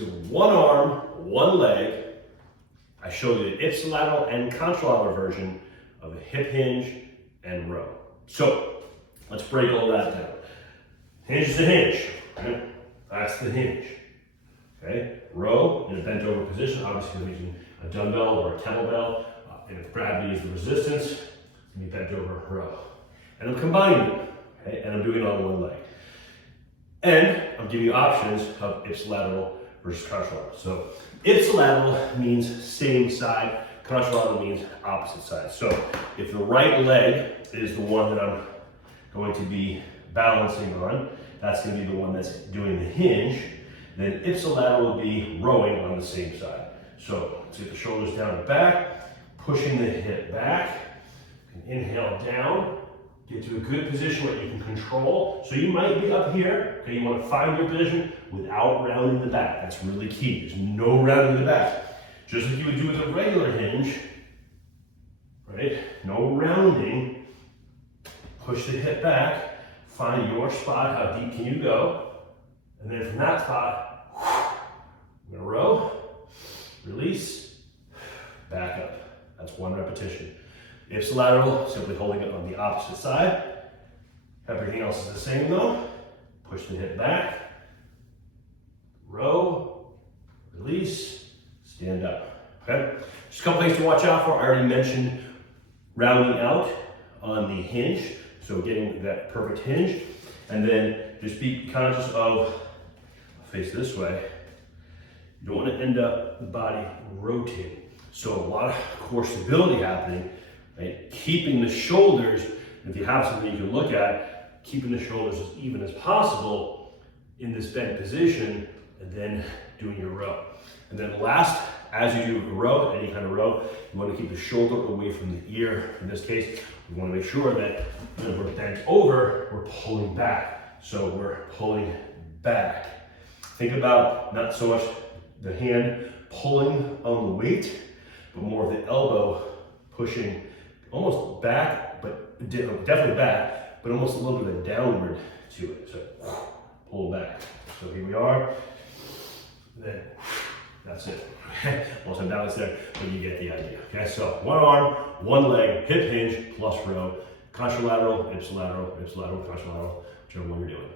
So one arm, one leg. I showed you the ipsilateral and contralateral version of a hip hinge and row. So let's break all that down. Hinge is a hinge, right? That's the hinge. Okay, row in a bent over position, obviously we're using a dumbbell or a kettlebell, and if gravity is the resistance, you bent over row. And I'm combining them, okay? And I'm doing it on one leg. And I'm giving you options of ipsilateral versus contralateral. So ipsilateral means same side, contralateral means opposite side. So if the right leg is the one that I'm going to be balancing on, that's going to be the one that's doing the hinge, then ipsilateral will be rowing on the same side. So let's get the shoulders down and back, pushing the hip back, inhale down, get to a good position where you can control. So you might be up here, okay, you want to find your position without rounding the back. That's really key. There's no rounding the back. Just like you would do with a regular hinge, right? No rounding. Push the hip back, find your spot, how deep can you go? And then from that spot, I'm gonna row, release, back up. That's one repetition. Ipsilateral, simply holding it on the opposite side. Everything else is the same though. Push the hip back, row, release, stand up, okay? Just a couple things to watch out for. I already mentioned rounding out on the hinge, so getting that perfect hinge. And then just be conscious of, face this way, you don't want to end up the body rotating. So a lot of core stability happening, right? Keeping the shoulders, if you have something you can look at, keeping the shoulders as even as possible in this bent position, and then doing your row. And then last, as you do a row, any kind of row, you want to keep the shoulder away from the ear. In this case, we want to make sure that when we're bent over, we're pulling back. So we're pulling back. Think about not so much the hand pulling on the weight, but more of the elbow pushing almost back, but definitely back, but almost a little bit of downward to it. So pull back. So here we are. Then that's it. Most unbalanced there, but you get the idea. Okay, so one arm, one leg, hip hinge plus row, contralateral, ipsilateral, ipsilateral, contralateral, whichever one you're doing.